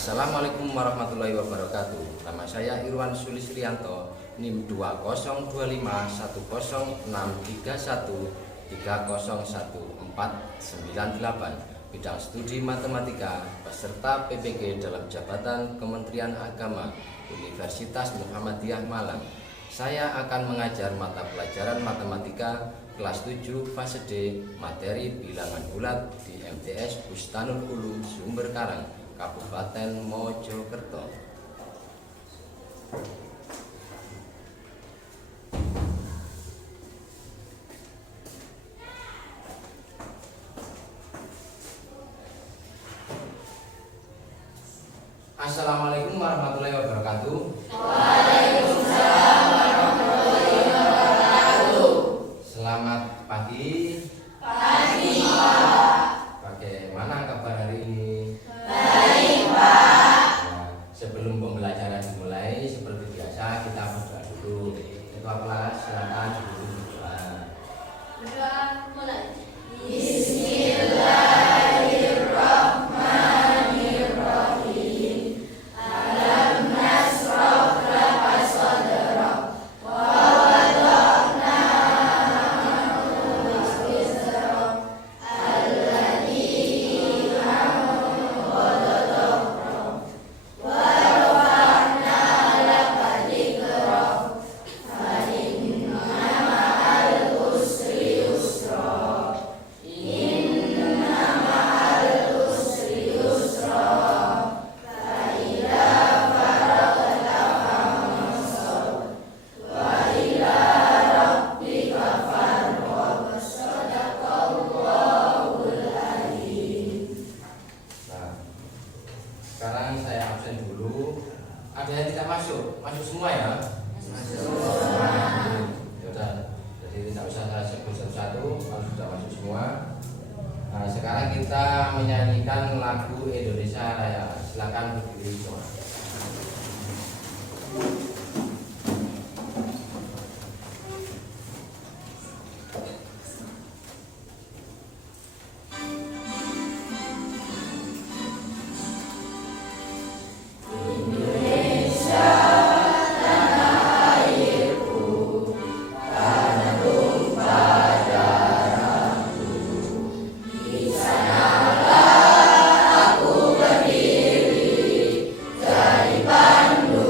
Assalamualaikum warahmatullahi wabarakatuh. Nama saya Irwan Sulisrianto, NIM 2025161301498, bidang studi matematika, peserta PPG dalam jabatan Kementerian Agama, Universitas Muhammadiyah Malang. Saya akan mengajar mata pelajaran matematika kelas 7 fase D, materi bilangan bulat di MTS Bustanul Ulum Sumber Karang, Kabupaten Mojokerto. Assalamualaikum warahmatullahi wabarakatuh. Waalaikumsalam warahmatullahi wabarakatuh. Selamat pagi. Pagi, Pak. Bagaimana kabar hari ini? Baik, Pak. Nah, sebelum pembelajaran dimulai, seperti biasa kita berdoa dulu. Itu apalah, silakan dulu berdoa. Berdoa mulai. Bismillahirrahmanirrahim. Alam nasrah laka sadrak wa wada'na anka wizrak alladzi anqadha dhahrak wa rafa'na laka dzikrak fa inna ma'al usri yusra inna ma'al usri yusra fa idza faragta fansab wa ila rabbika farghab. Shadaqallahul adzim. Nah, sekarang saya absen dulu. Ada yang tidak masuk? Masuk semua ya? Semua. Ya udah, jadi tidak usah saya sebut satu-satu. Kalau sudah masuk semua. Nah, sekarang kita menyanyikan lagu Indonesia Raya. Silakan berdiri semua. Indonesia tanah airku, tanah tumpah darahku. Di sanalah aku berdiri, jadi pandu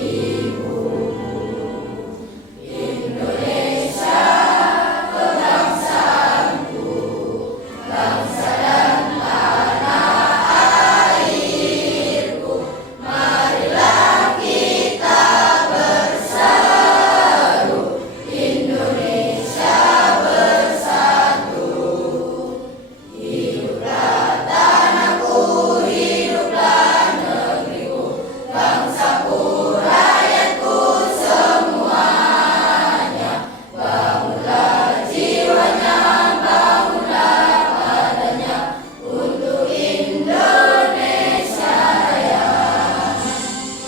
ibuku. Indonesia kebangsaanku, bangsa dan tanah airku. Marilah kita berseru, Indonesia bersatu. Hiduplah tanahku, hiduplah negeriku, bangsaku, rakyatku semuanya. Bangunlah jiwanya, bangunlah badannya untuk Indonesia Raya.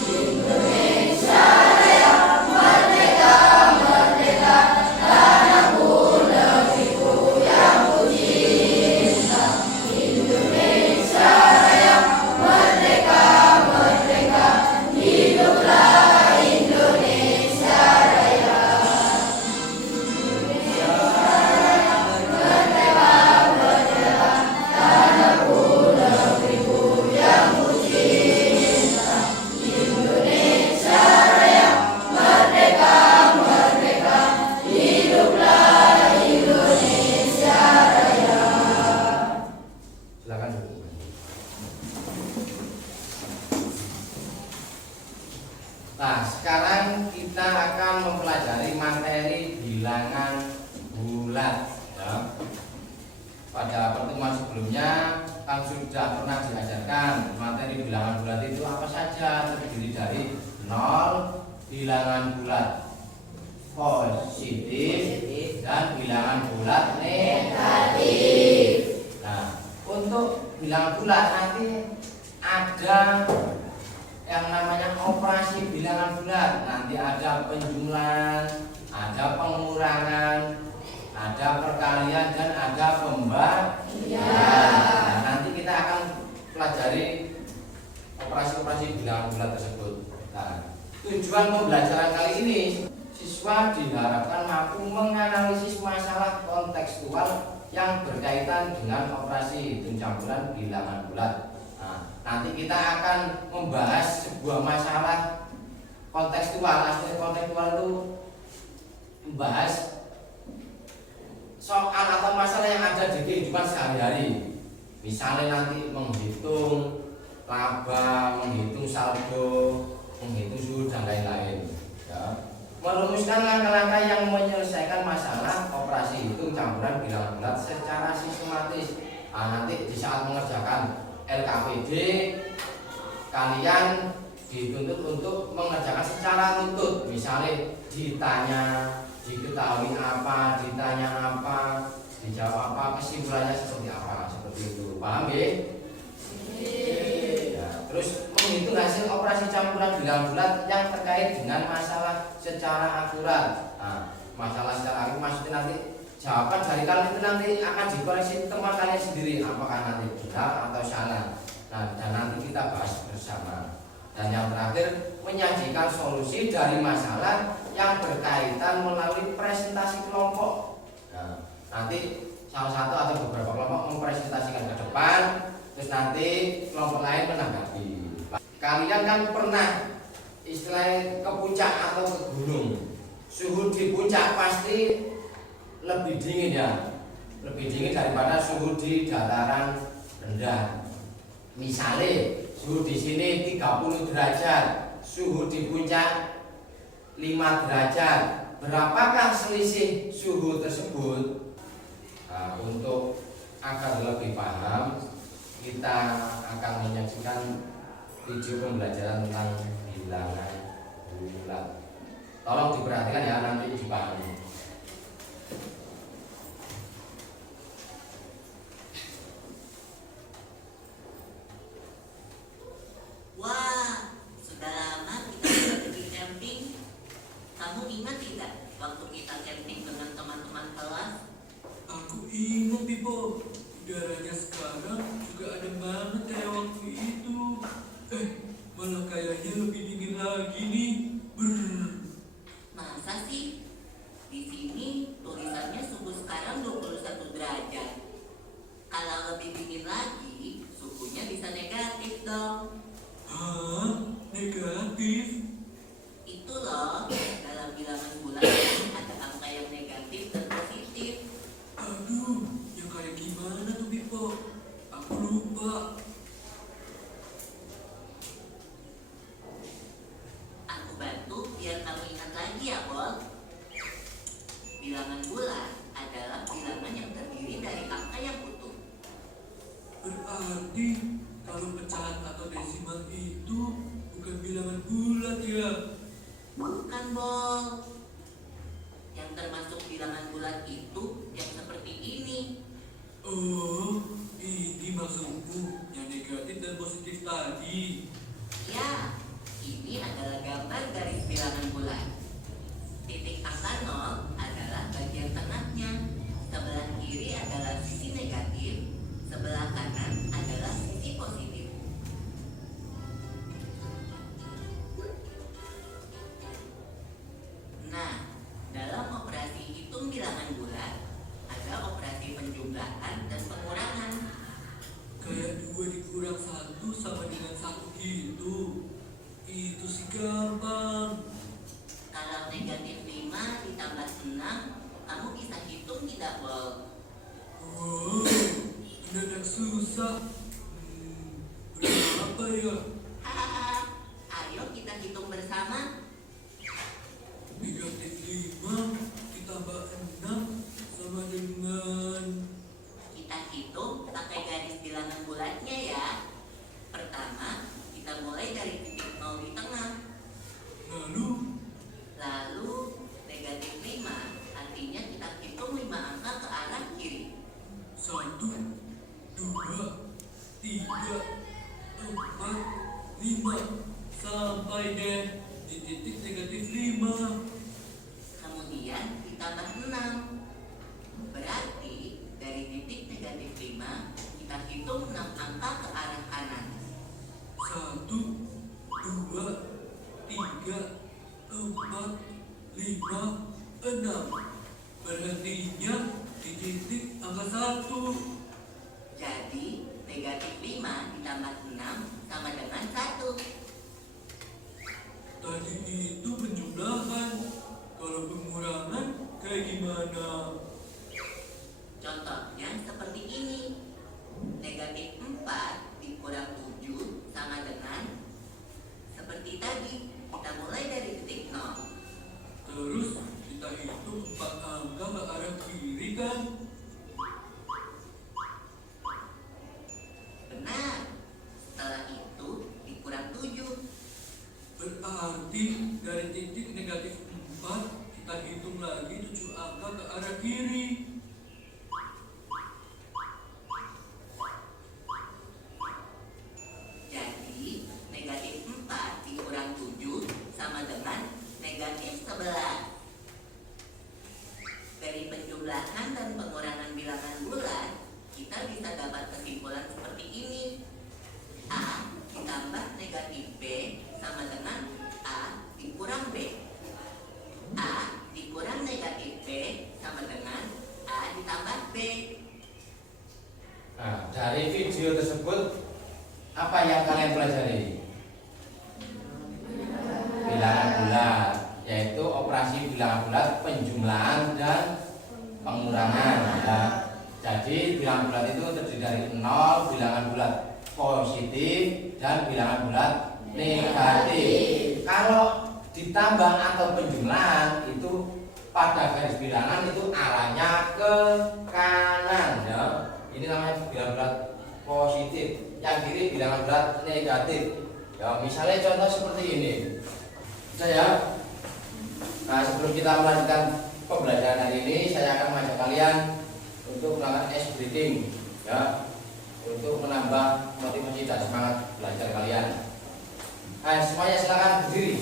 Indonesia Raya, merdeka, merdeka, tanahku, negeriku yang ku cinta. Indonesia Raya, merdeka, merdeka, hiduplah Indonesia Raya. Indonesia Raya, merdeka, merdeka, tanahku, negeriku yang ku cinta. Indonesia Raya, merdeka, merdeka, hiduplah Indonesia Raya. Silakan duduk. Nah, sekarang kita akan mempelajari materi bilangan bulat. Ya. Pada pertemuan sebelumnya kan sudah pernah diajarkan materi bilangan bulat itu apa saja, terdiri dari 0, bilangan bulat positif, dan bilangan bulat negatif. Nah, untuk bilangan bulat nanti ada yang namanya operasi bilangan bulat. Nanti ada penjumlahan, ada pengurangan, ada perkalian, dan ada pembagian. Nah, nanti kita akan pelajari operasi-operasi bilangan bulat tersebut. Nah, tujuan pembelajaran kali ini, siswa diharapkan mampu menganalisis masalah kontekstual yang berkaitan dengan operasi hitung campuran bilangan bulat. Nah, nanti kita akan membahas sebuah masalah kontekstual. Aspek kontekstual itu membahas soal atau masalah yang ada di kehidupan sehari-hari. Misalnya nanti menghitung laba, menghitung saldo, menghitung suhu dan lain-lain. Ya. Merumuskan langkah-langkah yang menyelesaikan masalah operasi hitung campuran bilangan bulat secara sistematis. Nah, nanti di saat mengerjakan LKPD, kalian dituntut untuk mengerjakan secara tuntut. Misalnya ditanya, diketahui apa, ditanya apa, dijawab apa, kesimpulannya seperti apa, seperti itu. Paham ya? Ya, terus menghitung hasil operasi campuran bilangan bulat yang terkait dengan masalah secara akurat. Nah, masalah secara akurat maksudnya nanti jawaban dari kalian itu nanti akan dikoreksi teman kalian sendiri, apakah nanti benar atau salah. Nah, dan nanti kita bahas bersama. Dan yang terakhir, menyajikan solusi dari masalah yang berkaitan melalui presentasi kelompok. Nah, nanti salah satu atau beberapa kelompok mempresentasikan ke depan, terus nanti kelompok lain menanggapi. Kalian kan pernah istilahnya ke puncak atau ke gunung. Suhu di puncak pasti lebih dingin ya, lebih dingin daripada suhu di dataran rendah. Misalnya suhu di sini 30 derajat, suhu di puncak 5 derajat. Berapakah selisih suhu tersebut? Nah, untuk agar lebih paham, kita akan menyaksikan video pembelajaran tentang bilangan bulat. Tolong diperhatikan ya, nanti dipahami. Wah, sudah lama kita tidak pergi camping. Kamu ingat tidak waktu kita camping dengan teman-teman kelas? Aku ingat, Pipo. Udaranya sekarang juga adem banget kayak waktu itu. Malah kayaknya lebih dingin lagi nih. Masa sih? Di sini tulisannya suhu sekarang 21 derajat. Kalau lebih dingin lagi, suhunya bisa negatif dong. Hah? Negatif? Itu loh, dalam bilangan bulat ada angka yang negatif dan positif. Aduh, yang kayak gimana tuh, Pipo? Aku lupa. Aku bantu biar kamu ingat lagi ya, Bol. Bilangan bulat adalah bilangan yang terdiri dari angka yang utuh. Berarti kalau pecahan atau desimal itu bukan bilangan bulat ya? Bukan, Bol. Yang termasuk bilangan bulat itu yang seperti ini. Oh, ini maksudku yang negatif dan positif tadi. Ya, ini adalah gambar garis bilangan bulat. Titik angka 0 adalah bagian tengahnya. Sebelah kiri adalah sisi negatif, sebelah kanan adalah sisi positif. Nah, dalam operasi hitung bilangan bulat, ada operasi penjumlahan dan pengurangan. Kayak 2 dikurang 1 sama dengan 1 gitu. Itu sih gampang. Kalau negatif 5 ditambah 6, kamu bisa hitung tidak, Bol? Wow, mendadak susah. Berapa ya? Hahaha, ayo kita hitung bersama. Negatif 5 ditambah 6 sama dengan... Kita hitung pakai garis bilangan bulatnya ya. Pertama, kita mulai dari titik 0 di tengah. Lalu negatif 5 artinya kita hitung 5 angka ke arah kiri. 1, 2, 3, 4, 5 sampai deh di titik negatif 5. Kemudian ditambah 6. Berarti dari titik negatif 5 kita hitung 6 angka ke arah kanan. 1, 6. Berhentinya di titik angka 1. Jadi, negatif 5 ditambah 6 sama dengan 1. Tadi itu penjumlahan. Kalau pengurangan kayak gimana? Contohnya seperti ini. Negatif 4 dikurang 7 sama dengan seperti tadi. Kita mulai dari titik 0. Terus kita hitung 4 angka ke arah kiri kan? Benar. Setelah itu dikurang 7. Berarti dari titik negatif 4 kita hitung lagi 7 angka ke arah kiri. Jadi, negatif 4 dikurang 7 sama dengan negatif 11. Dari penjumlahan dan pengurangan bilangan bulan, kita bisa dapat kesimpulan seperti ini. A ditambah negatif B sama dengan A dikurang B. A dikurang negatif B sama dengan A ditambah B. Nah, dari video tersebut apa yang kalian pelajari? Bilangan bulat, yaitu operasi bilangan bulat penjumlahan dan pengurangan. Ya. Jadi bilangan bulat itu terdiri dari 0, bilangan bulat positif, dan bilangan bulat negatif. Kalau ditambah atau penjumlahan itu pada garis bilangan itu arahnya ke kanan. Ya. Ini namanya bilangan bulat positif. Yang kiri bilangan bulat negatif. Ya, misalnya contoh seperti ini. Saya. Nah, sebelum kita melanjutkan pembelajaran hari ini, saya akan mengajak kalian untuk melakukan ice breathing, ya, untuk menambah motivasi dan semangat belajar kalian. Nah, semuanya silakan berdiri.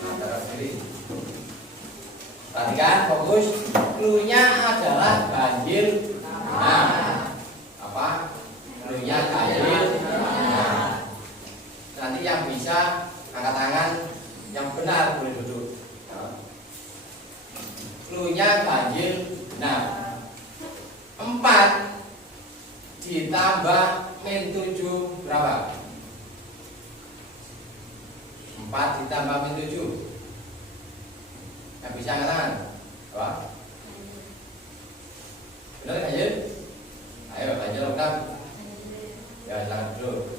Nah, berdiri. Perhatikan, fokus. Clue-nya adalah ganjil. Nah, apa? Clue-nya ganjil. Nah, nanti yang bisa angkat tangan, yang benar boleh duduk. Clue-nya ganjil. Nah, 4 ditambah min 7 berapa? 4 ditambah min 7. Yang bisa angkat tangan? Apa? Benar ganjil? Ayo ganjil lengkap. Ya, silakan duduk.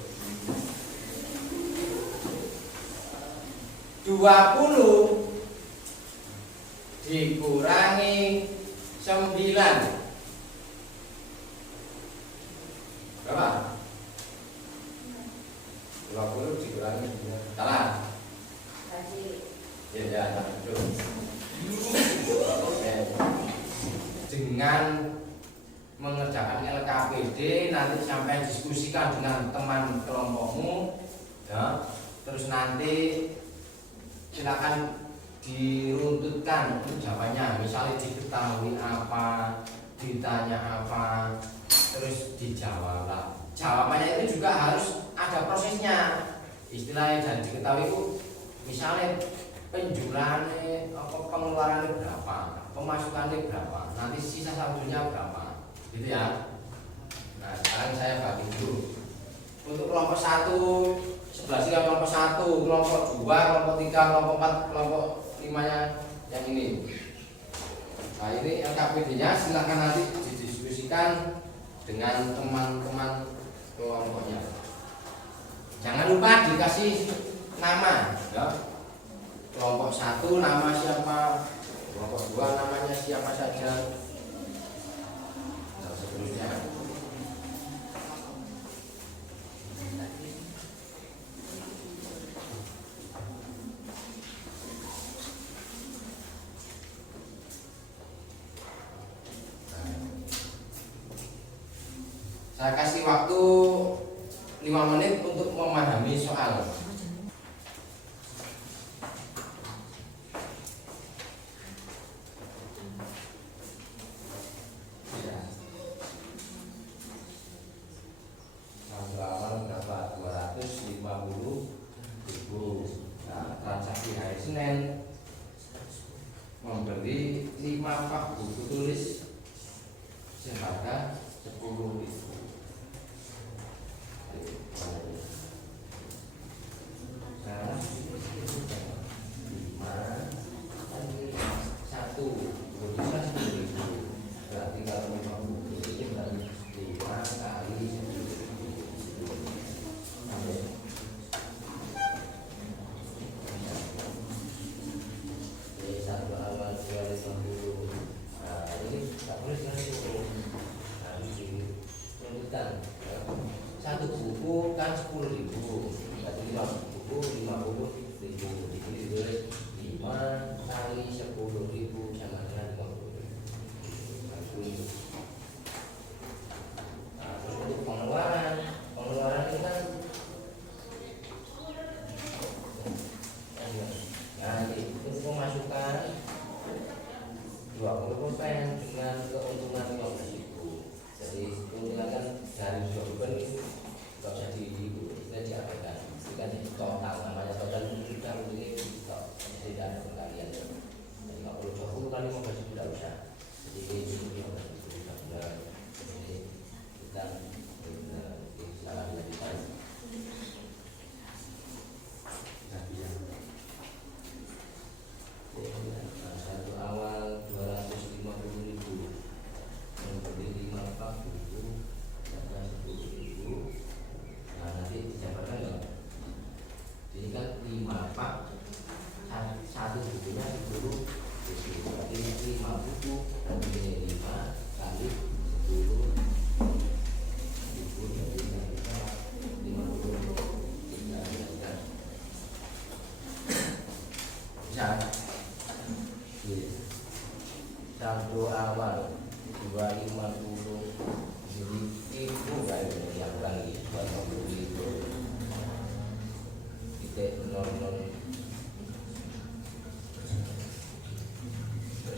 20 dikurangi 9 berapa? 20 dikurangi 9. Salah. Ya, duduk. Oke. Dengan mengerjakan LKPD nanti sampai diskusikan dengan teman kelompokmu, ya. Terus nanti silakan diruntutkan jawabannya. Misalnya diketahui apa, ditanya apa, terus dijawab lah. Jawabannya itu juga harus ada prosesnya. Istilahnya dan diketahui itu, misalnya penjumlahannya, apa pengeluarannya berapa, pemasukannya berapa, nanti sisa satunya berapa, gitu ya. Nah, sekarang saya bagi dulu. Untuk kelompok 1, sebelah sini kelompok 1, kelompok 2, kelompok 3, kelompok 4, kelompok 5-nya yang ini. Nah, ini LKPD-nya silakan nanti didiskusikan dengan teman-teman kelompoknya. Jangan lupa dikasih nama, ya. Kelompok 1 nama siapa, kelompok 2 namanya siapa saja, dan seterusnya. Saya kasih waktu 5 menit untuk memahami soal. Ya. Awal berapa? 250.000. Nah, transaksi hari Senin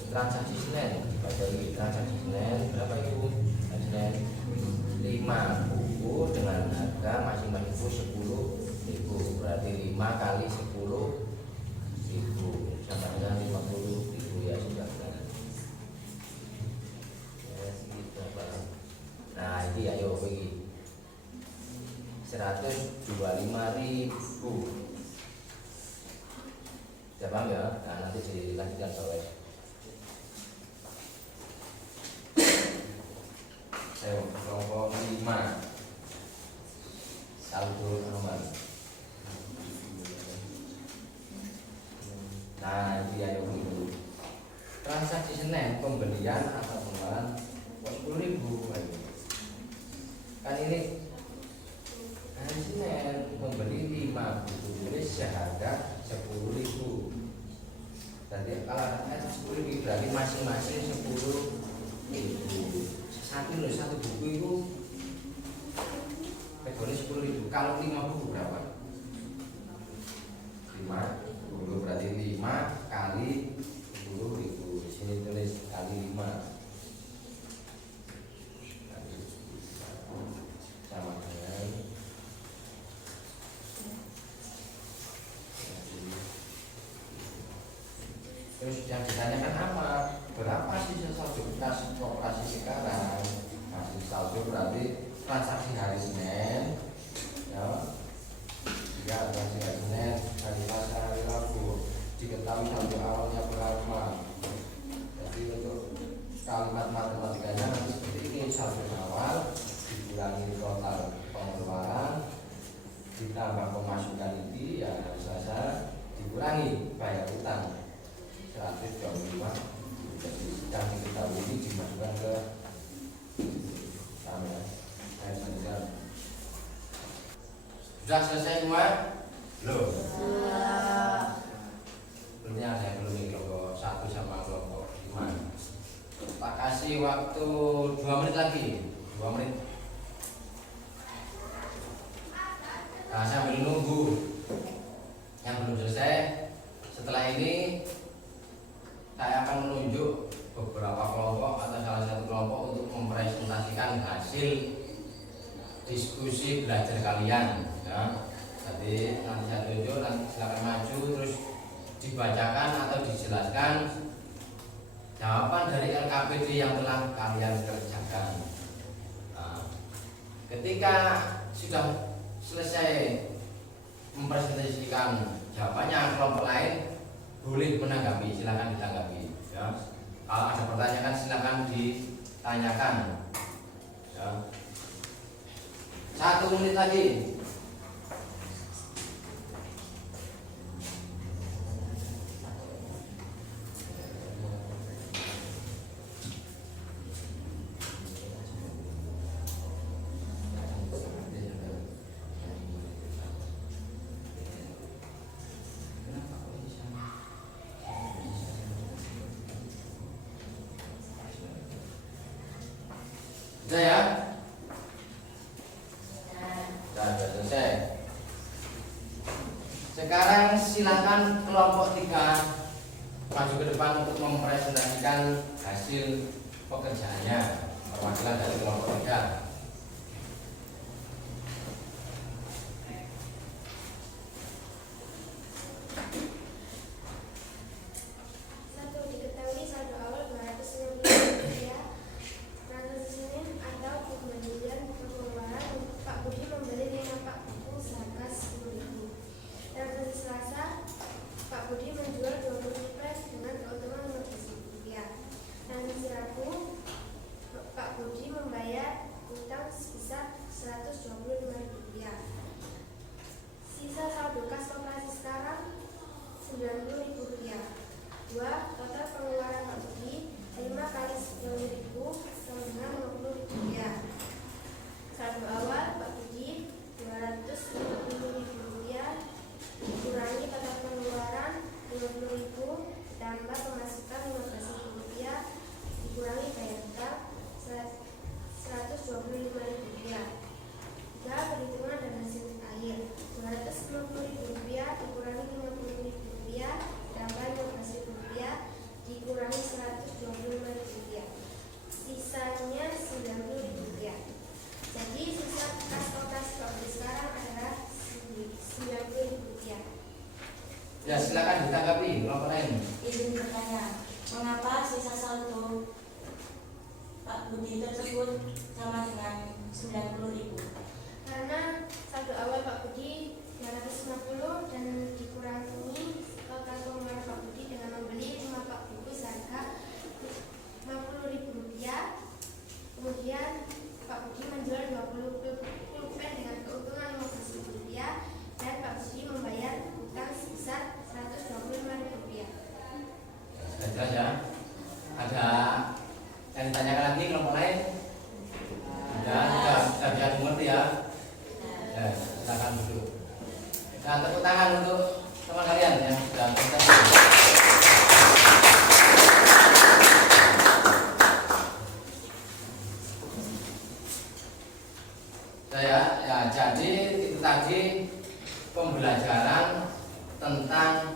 transaksi Senin dibaca lagi transaksi Senin berapa itu? Senin 5 buku dengan harga masing-masing buku 10.000, berarti 5 kali 10.000 sama dengan 50.000 ya sudah. Nah ini ayo pergi 125.000. Sudah paham ya? Nah nanti dilanjutkan oleh kelompok 5 saldo aman. Nah ini ayo dulu transaksi Senin pembelian atau pengeluaran 10.000. Kan ini hari Senin membeli 5 buku tulis seharga 10.000. Jadi kalau ada 10.000 berarti masing-masing 10.000. Satu buku itu regane 10.000. Kalau 5 buku berapa? 5 buku berarti 5 kali 10.000. Di sini tulis kali 5. Sama dengan terus yang ditanyakan apa? Berapa sisa saldo kas operasi sekarang? Masih saldo berarti transaksi hari Senin ya. Jika transaksi hari Senin, hari Selasa, hari Rabu diketahui saldo awalnya berapa. Jadi untuk kalimat matematikanya nanti seperti ini: saldo awal dikurangi total pengeluaran ditambah pemasukan ini ya hari Selasa dikurangi bayar utang 125. Jadi yang kita ini dimasukkan ke sama ya. Sudah selesai semua? Belum? Ini ada yang belum nih, kelompok 1 sama kelompok 5. Pak kasih waktu 2 menit lagi. 2 menit. Nah, sambil nunggu yang belum selesai. Setelah ini saya akan menunjuk beberapa kelompok atau salah satu kelompok untuk mempresentasikan hasil diskusi belajar kalian ya. Jadi nanti saya tunjuk, nanti silakan maju terus dibacakan atau dijelaskan jawaban dari LKPD yang telah kalian kerjakan. Nah, ketika sudah selesai mempresentasikan jawabannya, kelompok lain boleh menanggapi, silakan ditanggapi ya. Kalau ada pertanyaan silakan ditanyakan ya. 1 menit lagi. Sudah ya? Sudah selesai. Sekarang silakan kelompok 3 maju ke depan untuk mempresentasikan hasil pekerjaannya. Perwakilan dari kelompok 3. Dikurangi 100 Ya silakan ditanggapi kelompok lain. Izin bertanya, mengapa sisa saldo Pak Budi tersebut sama dengan 90.000? Karena saldo awal Pak Budi 250 dan dikurangi total pengeluaran Pak Budi dengan membeli 5 pak buku seharga Rp50.000. Kemudian Pak Budi menjual 20 pulpen dengan keuntungan Rp15.000 dan Pak Budi membayar utang sebesar Rp125.000. Sudah jelas ya. Ada yang ditanyakan lagi kelompok lain? Sudah bisa mengerti ya. Ya, silakan duduk. Nah, tepuk tangan untuk teman kalian yang sudah mengerti. Jadi itu tadi pembelajaran tentang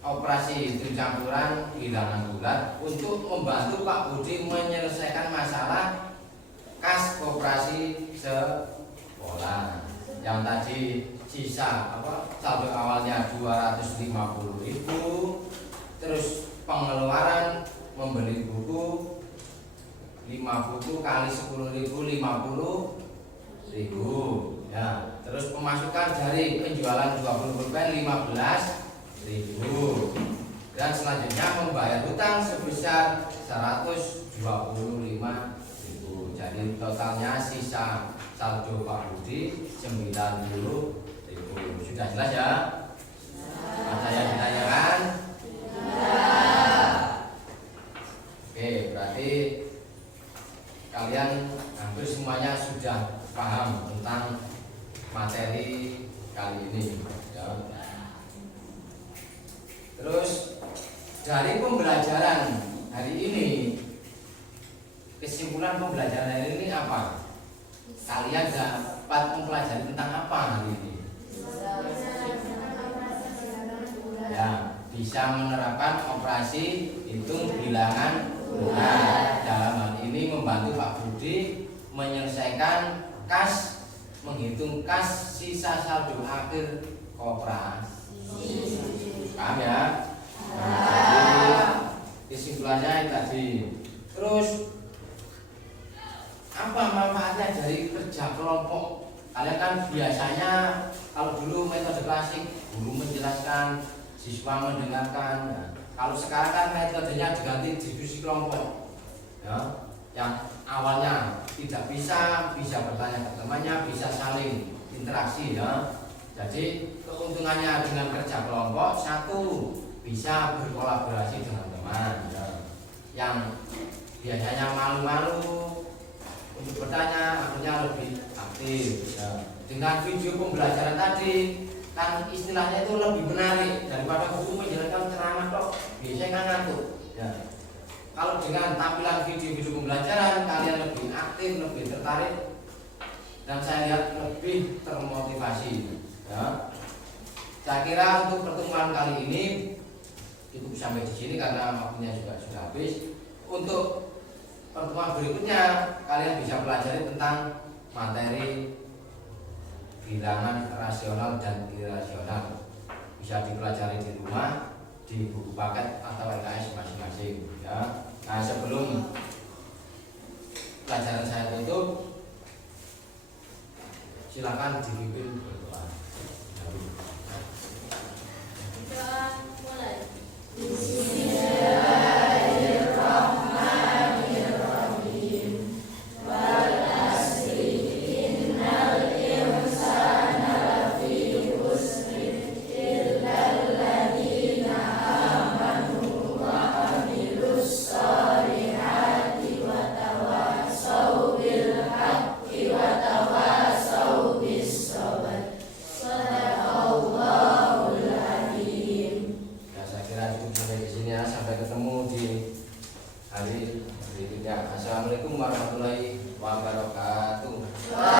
operasi hitung campuran bilangan bulat untuk membantu Pak Budi menyelesaikan masalah kas koperasi sekolah. Yang tadi sisa saldo awalnya 250.000, terus pengeluaran membeli buku 5 buku kali 10.000 50.000 ya, terus pemasukan dari penjualan 20 pulpen 15.000 dan selanjutnya membayar hutang sebesar 125.000. Jadi totalnya sisa saldo Pak Budi 90.000. Sudah jelas ya? Ada yang ditanyakan? Oke, berarti kalian hampir semuanya sudah paham tentang materi kali ini ya. Terus dari pembelajaran hari ini, kesimpulan pembelajaran hari ini apa? Kalian dapat mempelajari tentang apa hari ini? Ya, bisa menerapkan operasi hitung bilangan bulat. Dalam hal ini membantu Pak Budi menyelesaikan kas, menghitung kas sisa saldo akhir koperasi. Paham ya? Jadi kesimpulannya tadi. Terus apa manfaatnya dari kerja kelompok? Kalian kan biasanya kalau dulu metode klasik guru menjelaskan, siswa mendengarkan. Ya. Kalau sekarang kan metodenya diganti diskusi kelompok. Ya. Yang awalnya tidak bisa bertanya ke temannya, bisa saling interaksi ya. Jadi keuntungannya dengan kerja kelompok, satu, bisa berkolaborasi dengan teman ya. Yang biasanya malu-malu untuk bertanya, akhirnya lebih aktif ya. Dengan video pembelajaran tadi kan istilahnya itu lebih menarik daripada guru menjelaskan ceramah kok biasanya ngantuk ya. Kalau dengan tampilan video-video pembelajaran kalian lebih aktif, lebih tertarik, dan saya lihat lebih termotivasi ya. Saya kira untuk pertemuan kali ini cukup sampai di sini karena waktunya juga sudah habis. Untuk pertemuan berikutnya kalian bisa pelajari tentang materi bilangan rasional dan irasional. Bisa dipelajari di rumah, di buku paket atau LKS masing-masing ya. Nah, sebelum pelajaran saya tutup, silakan dipimpin berdoa. Doa mulai. Ya, saya kira cukup sampai di sini ya. Sampai ketemu di hari berikutnya. Assalamualaikum warahmatullahi wabarakatuh.